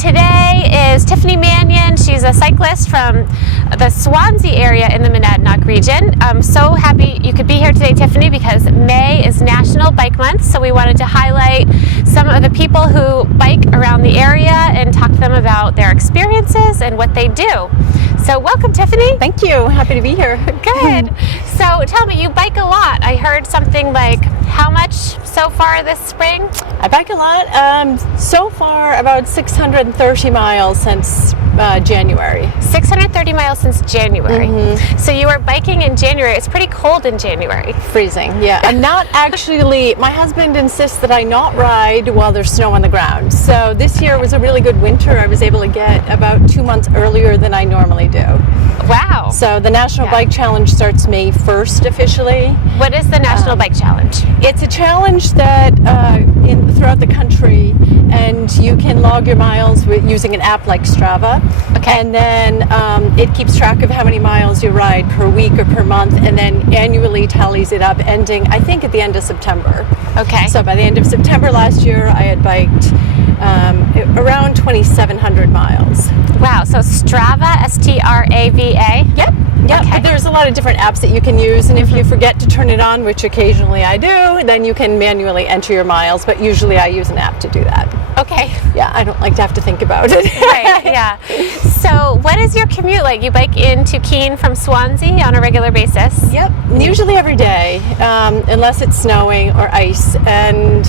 today is Tiffany Mannion. She's a cyclist from the Swansea area in the Monadnock region. I'm so happy you could be here today, Tiffany, because May is National Bike Month, so we wanted to highlight some of the people who bike around the area and talk to them about their experiences and what they do. So welcome, Tiffany. Thank you. Happy to be here. Good. So tell me, you bike a lot. I heard something like, how much so far this spring? I bike a lot. So far, about 630 miles since January. 630 miles since January. Mm-hmm. So you were biking in January. It's pretty cold in January. Freezing, yeah. I'm not actually, my husband insists that I not ride while there's snow on the ground. So this year was a really good winter. I was able to get about 2 months earlier than I normally do. Wow. So the National Bike Challenge starts May 1st officially. What is the National Bike Challenge? It's a challenge that throughout the country, and you can log your miles using an app like Strava. Okay. And then it keeps track of how many miles you ride per week or per month, and then annually tallies it up, ending, I think, at the end of September. Okay. So by the end of September last year, I had biked around 2,700 miles. Wow. So Strava, S-T-R-A-V-A? Yep. Yeah, okay. But there's a lot of different apps that you can use, and if you forget to turn it on, which occasionally I do, then you can manually enter your miles, but usually I use an app to do that. Okay. Yeah, I don't like to have to think about it. Right, yeah. So what is your commute like? You bike into Keene from Swansea on a regular basis? Yep, usually every day, unless it's snowing or ice, and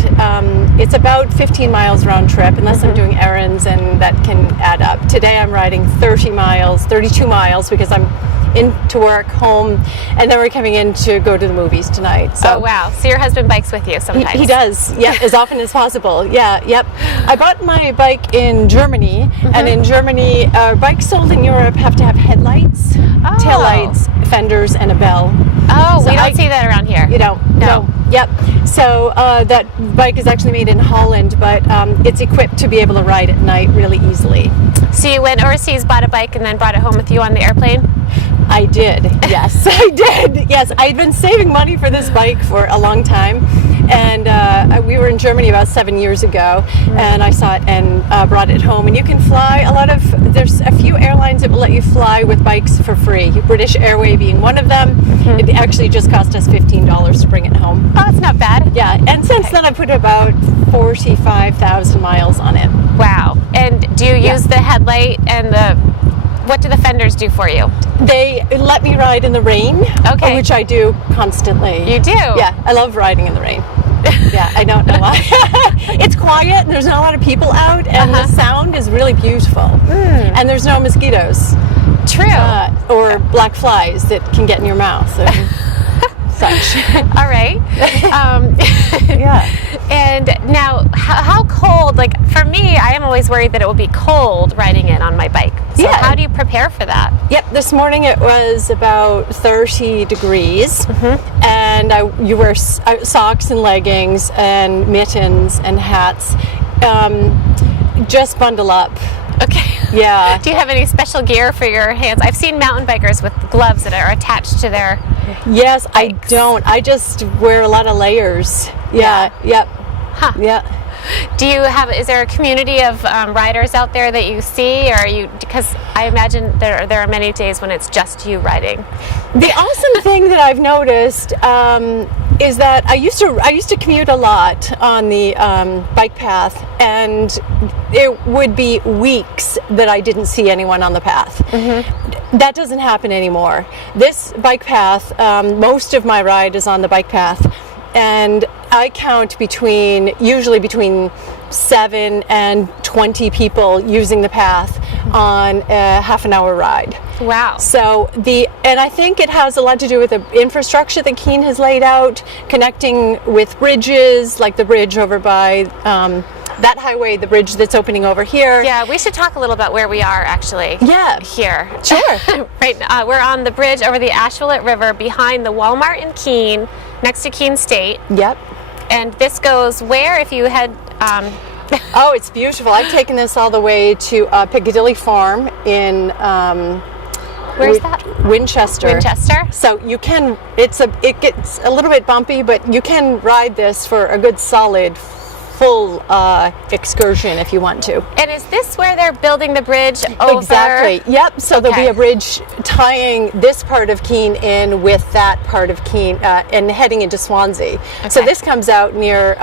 it's about 15 miles round trip, unless I'm doing errands, and that can add up. Today I'm riding 32 miles, because I'm into work, home, and then we're coming in to go to the movies tonight. So. Oh wow! So your husband bikes with you sometimes? He does, yeah, as often as possible. Yeah, yep. I bought my bike in Germany, and in Germany, bikes sold in Europe have to have headlights, taillights, fenders, and a bell. Oh, so we don't see that around here. You know, no. Yep. So that bike is actually made in Holland, but it's equipped to be able to ride at night really easily. So you went overseas, bought a bike, and then brought it home with you on the airplane? I did, yes, I did. Yes, I'd been saving money for this bike for a long time, and we were in Germany about 7 years ago, and I saw it and brought it home. And you can fly there's a few airlines that will let you fly with bikes for free, British Airways being one of them. It actually just cost us $15 to bring it home. Oh, that's not bad. Yeah, and since then I put about 45,000 miles on it. Wow. And do you use the headlight and what do the fenders do for you? They let me ride in the rain, which I do constantly. You do? Yeah, I love riding in the rain. Yeah, I don't know why. It's quiet and there's not a lot of people out, and the sound is really beautiful. And there's no mosquitoes. True. Or black flies that can get in your mouth and such. All right. Yeah. And now, how cold, like for me, I am always worried that it will be cold riding it on my bike. So how do you prepare for that? Yep, this morning it was about 30 degrees, and you wear socks and leggings and mittens and hats. Just bundle up. Okay. Yeah. Do you have any special gear for your hands? I've seen mountain bikers with gloves that are attached to their Yes, bikes. I don't. I just wear a lot of layers. Yeah. Yep. Huh. Yeah. Is there a community of riders out there that you see, or because I imagine there are many days when it's just you riding. The awesome thing that I've noticed is that I used to commute a lot on the bike path, and it would be weeks that I didn't see anyone on the path. That doesn't happen anymore. This bike path, most of my ride is on the bike path, and I count usually between 7 and 20 people using the path on a half an hour ride. Wow. So and I think it has a lot to do with the infrastructure that Keene has laid out, connecting with bridges, like the bridge over by that highway, the bridge that's opening over here. Yeah, we should talk a little about where we are actually. Yeah. Here. Sure. Right. We're on the bridge over the Ashwillet River behind the Walmart in Keene, next to Keene State. Yep. And this goes where if you had... Oh, it's beautiful. I've taken this all the way to Piccadilly Farm in... Where's that? Winchester. Winchester. So you can, it gets a little bit bumpy, but you can ride this for a good solid full excursion if you want to. And is this where they're building the bridge over? Exactly. Yep. So there'll be Okay. a bridge tying this part of Keene in with that part of Keene and heading into Swansea. So Okay. this comes out near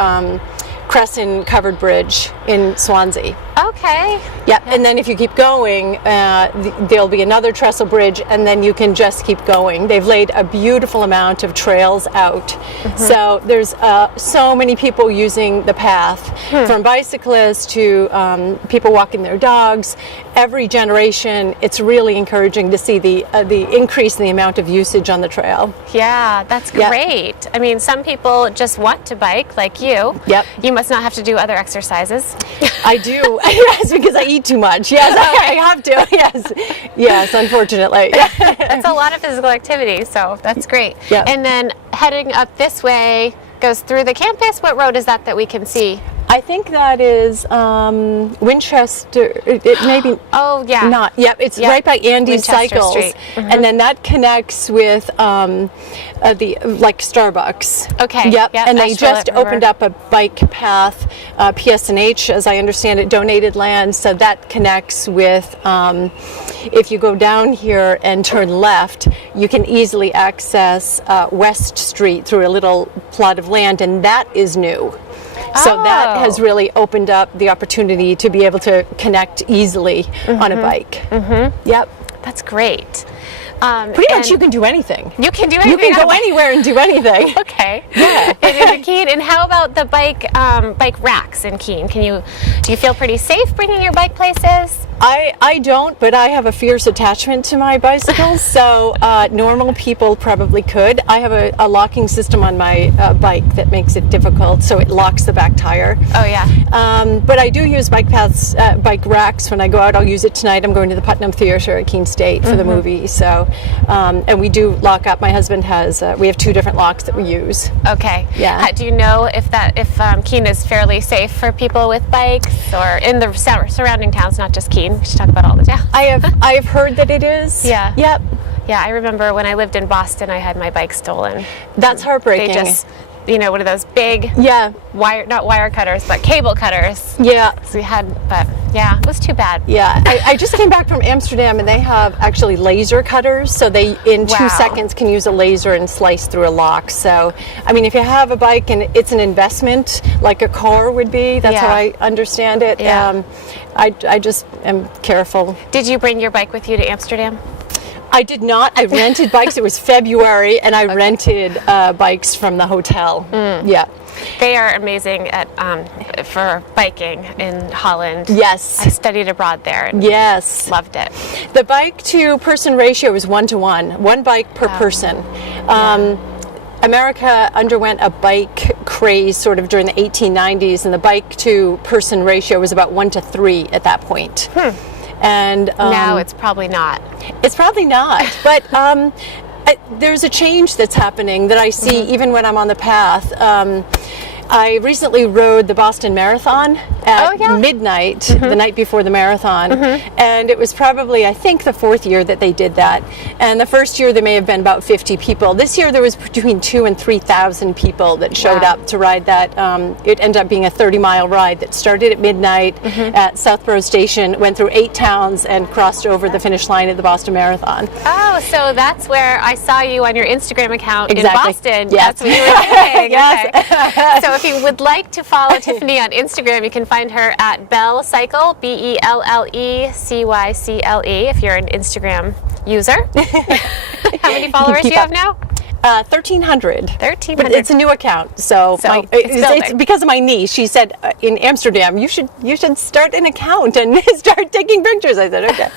Crescent Covered Bridge in Swansea. Okay. Yep. And then if you keep going, there'll be another trestle bridge, and then you can just keep going. They've laid a beautiful amount of trails out. So there's so many people using the path, from bicyclists to people walking their dogs. Every generation, it's really encouraging to see the increase in the amount of usage on the trail. Yeah, that's Yep. great. I mean, some people just want to bike like you. Yep. You must not have to do other exercises. I do. Yes, because I eat too much. Yes, I have to. Yes. Yes, unfortunately. It's a lot of physical activity, so that's great. Yep. And then heading up this way goes through the campus. What road is that we can see? I think that is Winchester. It may be Oh, yeah. not. Yep, it's Yep. right by Andy's Winchester Cycles, Street. and then that connects with the Starbucks. Okay. Yep. Yep, And I they stroll just it, remember. opened up a bike path. PSNH, as I understand it, donated land, so that connects with. If you go down here and turn left, you can easily access West Street through a little plot of land, and that is new. So that Oh. has really opened up the opportunity to be able to connect easily on a bike. Yep. That's great. Pretty much you can do anything. You can do You anything. can go anywhere and do anything. Okay. Yeah. in Keene. And how about the bike racks in Keene? Do you feel pretty safe bringing your bike places? I don't, but I have a fierce attachment to my bicycles, so normal people probably could. I have a locking system on my bike that makes it difficult, so it locks the back tire. Oh, yeah. But I do use bike paths, bike racks when I go out. I'll use it tonight. I'm going to the Putnam Theater at Keene State for the movie. So, and we do lock up. My husband has. We have two different locks that we use. Okay. Yeah. Do you know if Keene is fairly safe for people with bikes, or in the surrounding towns, not just Keene? We should talk about all the towns. I have heard that it is. Yeah. Yep. Yeah, I remember when I lived in Boston, I had my bike stolen. That's heartbreaking. They just, one of those big Yeah. not wire cutters, but cable cutters. Yeah. So we had, but yeah, it was too bad. Yeah, I just came back from Amsterdam, and they have actually laser cutters, so they in 2 Wow. seconds can use a laser and slice through a lock. So, I mean, if you have a bike and it's an investment like a car would be, that's Yeah. how I understand it. Yeah. I just am careful. Did you bring your bike with you to Amsterdam? I did not. I rented bikes. It was February, and I rented bikes from the hotel. Yeah. They are amazing at for biking in Holland. Yes. I studied abroad there and Yes. loved it. The bike to person ratio is 1-to-1, one bike per person. America underwent a bike craze sort of during the 1890s, and the bike to person ratio was about 1-to-3 at that point. And Now it's probably not. it's probably not, but there's a change that's happening that I see even when I'm on the path. I recently rode the Boston Marathon at midnight, the night before the marathon, and it was probably, I think, the 4th year that they did that. And the first year there may have been about 50 people. This year there was between 2,000 and 3,000 people that showed Wow. up to ride that. It ended up being a 30-mile ride that started at midnight at Southborough Station, went through 8 towns, and crossed over the finish line at the Boston Marathon. Oh, so that's where I saw you on your Instagram account Exactly. in Boston. Yes. That's what you were doing. Yes. Okay. So if you would like to follow Tiffany on Instagram, you can find her at Belle Cycle, BELLECYCLE, if you're an Instagram user. How many followers do you have now? 1,300. 1,300. But it's a new account, so, it's it's building. because of my niece. She said in Amsterdam, you should start an account and start taking pictures. I said, okay.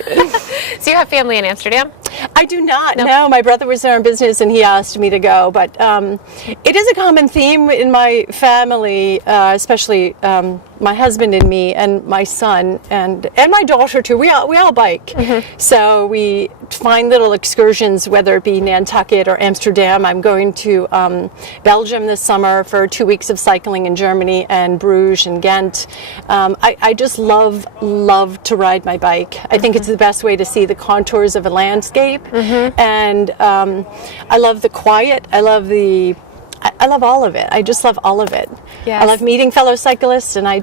So you have family in Amsterdam? I do not. No, my brother was there in business and he asked me to go. But it is a common theme in my family, especially my husband and me and my son and my daughter too. We all bike. So we find little excursions, whether it be Nantucket or Amsterdam. I'm going to Belgium this summer for 2 weeks of cycling in Germany and Bruges and Ghent. I just love to ride my bike. I think it's the best way to see the contours of a landscape. And I love the quiet. I love the I love all of it. I just love all of it. Yes. I love meeting fellow cyclists, and I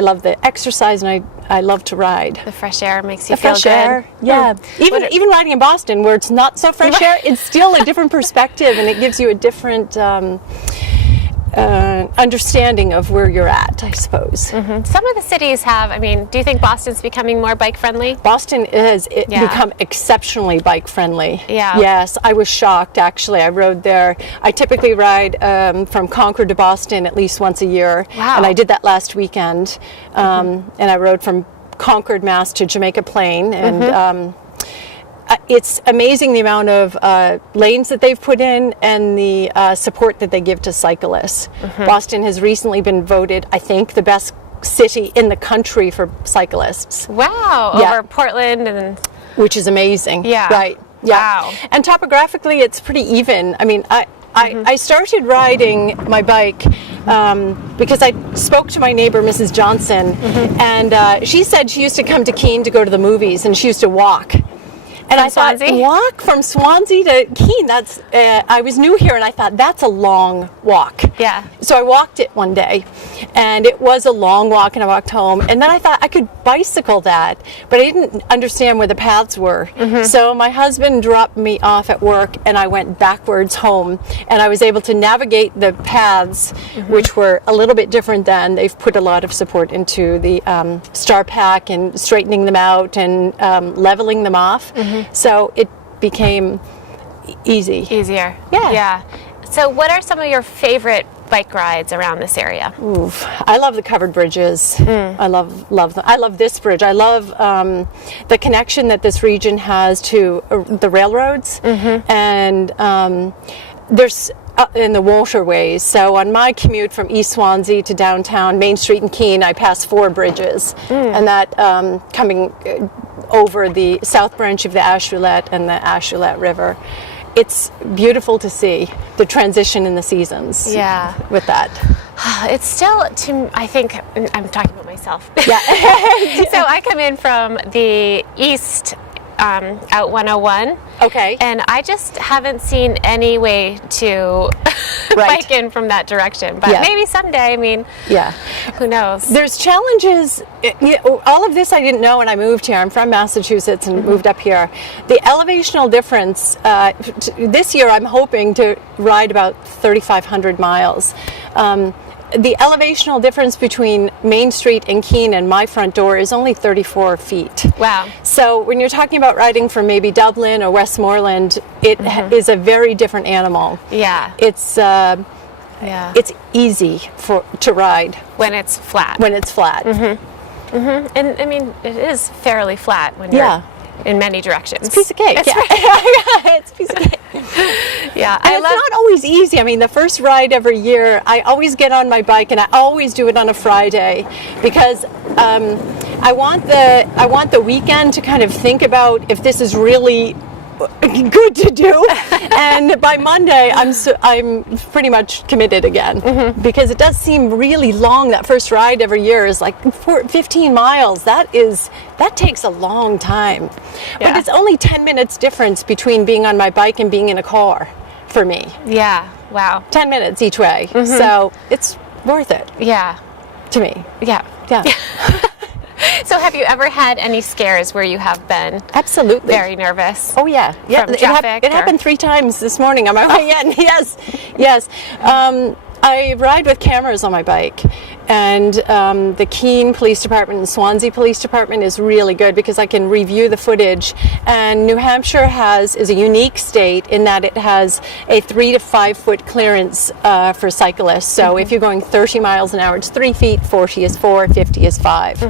love the exercise, and I love to ride. The fresh air makes you The feel fresh good. air, yeah. Even riding in Boston, where it's not so fresh air, it's still a different perspective, and it gives you a different understanding of where you're at, I suppose. Some of the cities have, I mean, do you think Boston's becoming more bike friendly? Boston has Yeah. become exceptionally bike friendly. Yeah. Yes, I was shocked actually. I rode there. I typically ride from Concord to Boston at least once a year. Wow. And I did that last weekend. And I rode from Concord, Mass to Jamaica Plain. And it's amazing the amount of lanes that they've put in and the support that they give to cyclists. Boston has recently been voted, I think, the best city in the country for cyclists, Wow, Yeah. over Portland and which is amazing. Yeah. Right. Yeah. Wow. And topographically, it's pretty even. I mean, I started riding my bike because I spoke to my neighbor, Mrs. Johnson, and she said she used to come to Keene to go to the movies, and she used to walk. And I thought, Swansea? walk from Swansea to Keene, that's, I was new here, and I thought, that's a long walk. Yeah. So I walked it one day, and it was a long walk, and I walked home. And then I thought I could bicycle that, but I didn't understand where the paths were. So my husband dropped me off at work, and I went backwards home, and I was able to navigate the paths, which were a little bit different than they've put a lot of support into the Star Pack and straightening them out and leveling them off. So it became easy. easier. Yeah. Yeah. So what are some of your favorite bike rides around this area? Oof. I love the covered bridges. I love them. I love this bridge. I love the connection that this region has to the railroads, and there's in the waterways. So on my commute from East Swansea to downtown Main Street in Keene, I pass 4 bridges, and that coming over the south branch of the Ashuelette and the Ashuelette River. It's beautiful to see the transition in the seasons. Yeah. With that. It's still, I think, I'm talking about myself. Yeah. So I come in from the east, out 101. Okay. And I just haven't seen any way to Right. bike in from that direction. But Yeah. maybe someday, I mean, Yeah. who knows? There's challenges. All of this I didn't know when I moved here. I'm from Massachusetts and moved up here. The elevational difference, this year I'm hoping to ride about 3,500 miles. The elevational difference between Main Street and Keene and my front door is only 34 feet. Wow. So when you're talking about riding from maybe Dublin or Westmoreland, it is a very different animal. Yeah. It's Yeah. it's easy to ride When it's flat. when it's flat. And I mean, it is fairly flat when you're Yeah. in many directions. Piece of cake. That's Yeah. right. It's a piece of cake. Yeah. And I it's love not always easy. I mean, the first ride every year, I always get on my bike, and I always do it on a Friday because I want the weekend to kind of think about if this is really good to do, and by Monday I'm pretty much committed again, because it does seem really long. That first ride every year is like 15 miles. That takes a long time, but Yeah. it's only 10 minutes difference between being on my bike and being in a car for me. Yeah. Wow. 10 minutes each way, so it's worth it Yeah. to me. Yeah. Yeah. So have you ever had any scares where you have been Absolutely. very nervous? Oh yeah, yeah. From It traffic, or- happened 3 times this morning on my way in. Yes, yes. I ride with cameras on my bike, and the Keene Police Department and Swansea Police Department is really good because I can review the footage. And New Hampshire is a unique state in that it has a 3 to 5 foot clearance for cyclists. So if you're going 30 miles an hour, it's 3 feet. 40 is 4. 50 is 5.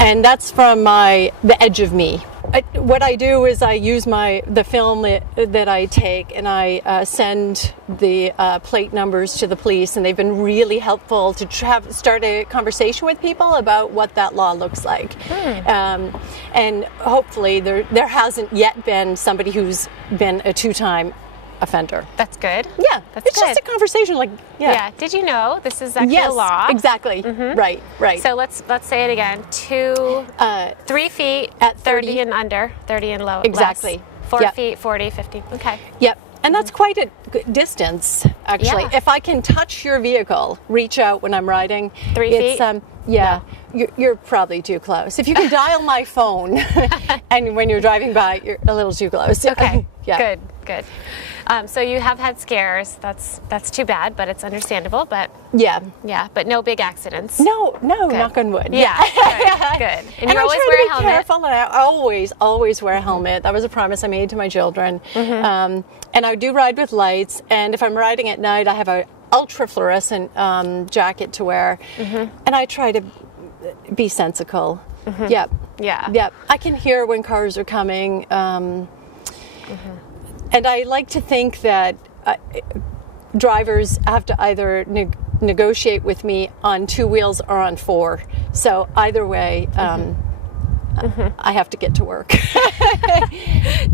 And that's from the edge of me. What I do is I use the film that I take, and I send the plate numbers to the police, and they've been really helpful to start a conversation with people about what that law looks like. And hopefully there hasn't yet been somebody who's been a 2-time offender. That's good. Yeah, That's it's good. just a conversation. Like, Yeah. Did you know this is actually yes, a law? exactly. Right, right. So let's say it again. 3 feet at 30 30 and under, 30 and low. Exactly. Less. 4 Yep. feet, 40, 50. Okay. Yep. And that's quite a good distance, actually. Yeah. If I can touch your vehicle, reach out when I'm riding. 3 it's, feet? Yeah, you're probably too close. If you can dial my phone, and when you're driving by, you're a little too close. Okay, Yeah. good. So you have had scares. That's too bad, but it's understandable. But Yeah. but no big accidents. No, knock on wood. Yeah, good. And you I always try wear to a be helmet. careful, and I always wear a helmet. That was a promise I made to my children. And I do ride with lights. And if I'm riding at night, I have a ultra fluorescent jacket to wear, and I try to be sensical. Yep. Yeah. Yep. I can hear when cars are coming, and I like to think that drivers have to either negotiate with me on 2 wheels or on 4. So either way, I have to get to work.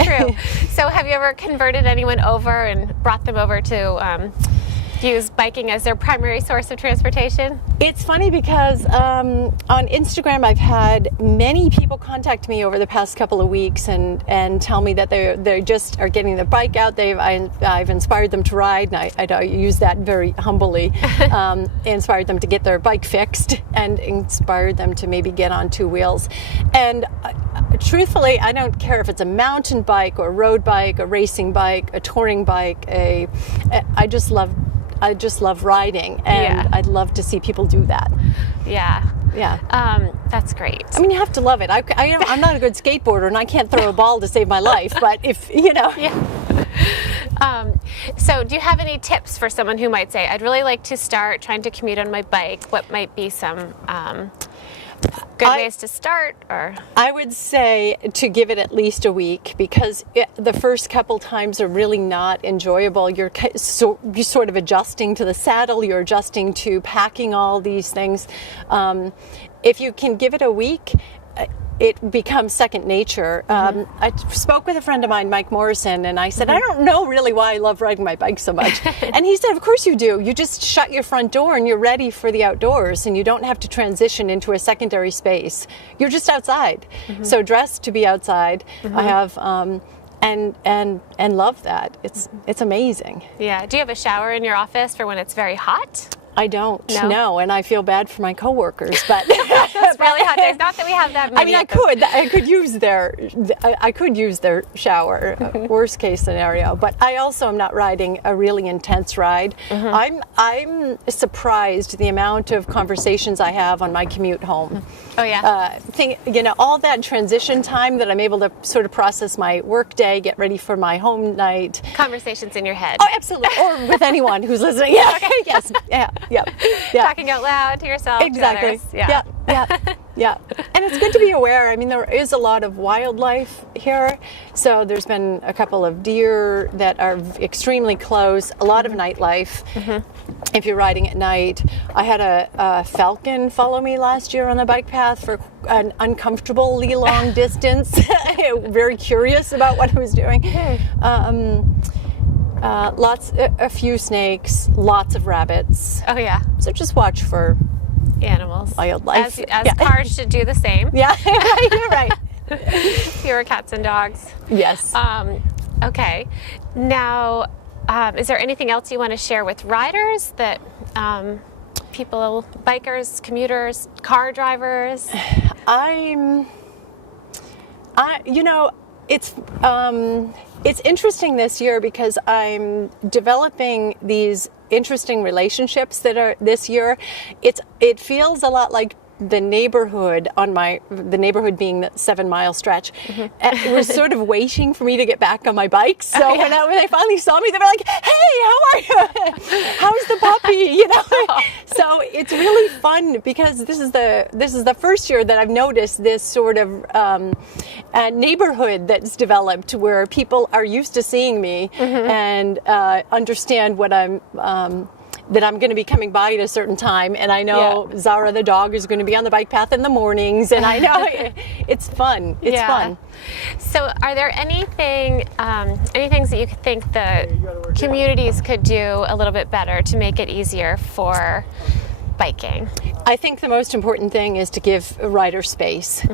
True. So have you ever converted anyone over and brought them over to use biking as their primary source of transportation? It's funny because on Instagram I've had many people contact me over the past couple of weeks and tell me that they just are getting their bike out. I've inspired them to ride, and I use that very humbly. Inspired them to get their bike fixed and inspired them to maybe get on 2 wheels. And truthfully, I don't care if it's a mountain bike or a road bike, a racing bike, a touring bike. I just love riding, and I'd love to see people do that. Yeah. That's great. I mean, you have to love it. I'm not a good skateboarder, and I can't throw a ball to save my life. But if you know, So do you have any tips for someone who might say, I'd really like to start trying to commute on my bike? What might be some good ways to start? Or I would say to give it at least a week, because the first couple times are really not enjoyable. You're sort of adjusting to the saddle, you're adjusting to packing all these things. If you can give it a week, it becomes second nature. I spoke with a friend of mine, Mike Morrison, and I said, I don't know really why I love riding my bike so much. And he said, of course you do. You just shut your front door and you're ready for the outdoors, and you don't have to transition into a secondary space. You're just outside. So dressed to be outside. I have and love that. It's amazing. yeah, do you have a shower in your office for when it's very hot? I don't No? know, and I feel bad for my coworkers, but It's really hot days. Not that we have that many. I mean, I could use their shower, worst case scenario. But I also am not riding a really intense ride. I'm surprised the amount of conversations I have on my commute home. Oh yeah. All that transition time that I'm able to sort of process my work day, get ready for my home night. Conversations in your head. Oh, absolutely. Or with anyone who's listening. Yeah. Yes. Yeah. Talking out loud to yourself. Exactly. To others. Yeah. And it's good to be aware. I mean, there is a lot of wildlife here. So there's been a couple of deer that are extremely close, a lot of nightlife. If you're riding at night. I had a falcon follow me last year on the bike path for an uncomfortably long distance. Very curious about what I was doing. A few snakes, lots of rabbits. Oh yeah. So just watch for Animals. wildlife. As cars should do the same. Yeah, you're right. Fewer cats and dogs. Yes. Okay. Now, is there anything else you want to share with riders that people, bikers, commuters, car drivers? It's interesting this year because I'm developing these interesting relationships that are this year. It feels a lot like the neighborhood being the 7 mile stretch was sort of waiting for me to get back on my bike. So when they finally saw me, they were like, "Hey, how are you? How's the puppy?" So it's really fun because this is the first year that I've noticed this sort of neighborhood that's developed where people are used to seeing me and understand what that I'm going to be coming by at a certain time, and I know Zara the dog is going to be on the bike path in the mornings, and I know it's fun. It's fun. So are there any things that you think the communities could do a little bit better to make it easier for biking? I think the most important thing is to give a rider space.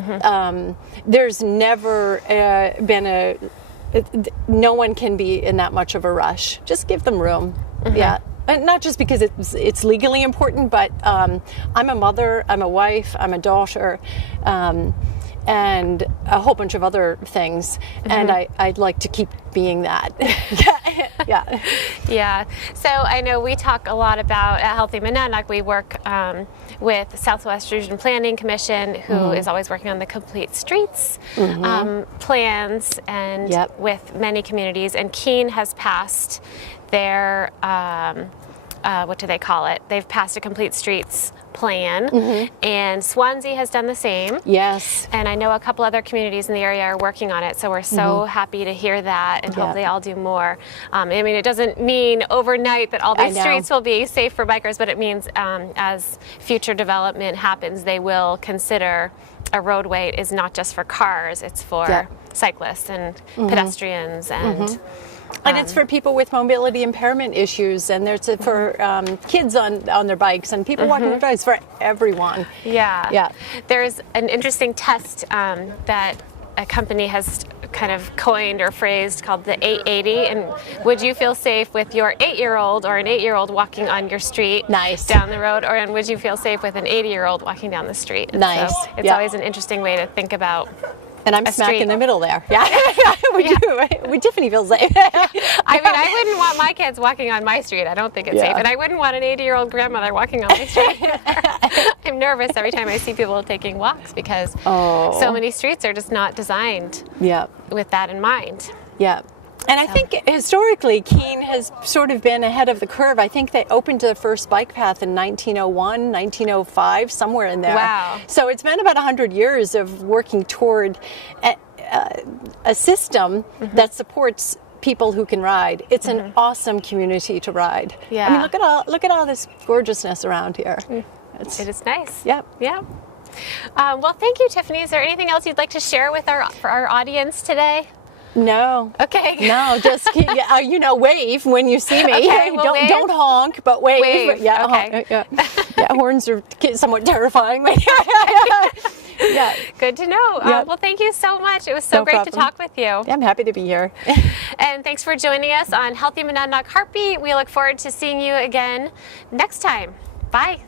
There's never been no one can be in that much of a rush. Just give them room. Yeah. And not just because it's legally important, but I'm a mother, I'm a wife, I'm a daughter, and a whole bunch of other things. And I'd like to keep being that. Yeah. Yeah. So I know we talk a lot about at Healthy Monadnock, we work with Southwest Region Planning Commission, who is always working on the Complete Streets plans, and with many communities. And Keene has passed their, what do they call it? They've passed a Complete Streets plan, and Swansea has done the same. Yes. And I know a couple other communities in the area are working on it, so we're so happy to hear that, and hopefully I'll do more. I mean, it doesn't mean overnight that all these streets will be safe for bikers, but it means as future development happens, they will consider a roadway is not just for cars, it's for cyclists and pedestrians and it's for people with mobility impairment issues, and there's for kids on their bikes and people walking their dogs, for everyone. Yeah. There's an interesting test that a company has kind of coined or phrased called the 880. And would you feel safe with your 8-year-old or an 8-year-old walking on your street down the road, and would you feel safe with an 80-year-old walking down the street? And so it's always an interesting way to think about. And I'm smack in the middle there. Would Tiffany feel safe? I mean, I wouldn't want my kids walking on my street. I don't think it's safe. And I wouldn't want an 80-year-old grandmother walking on my street. I'm nervous every time I see people taking walks because so many streets are just not designed with that in mind. Yeah. And I think historically, Keene has sort of been ahead of the curve. I think they opened the first bike path in 1901, 1905, somewhere in there. Wow. So it's been about 100 years of working toward a system that supports people who can ride. It's an awesome community to ride. Yeah. I mean, look at all this gorgeousness around here. It is nice. Yep. Yeah. Well, thank you, Tiffany. Is there anything else you'd like to share with for our audience today? No. Okay. No, just wave when you see me. Okay, we'll wave. Don't honk, but wave. Yeah. Okay. Yeah, horns are somewhat terrifying. Yeah. Good to know. Yep. Well, thank you so much. It was so great to talk with you. Yeah, I'm happy to be here. And thanks for joining us on Healthy Monadnock Heartbeat. We look forward to seeing you again next time. Bye.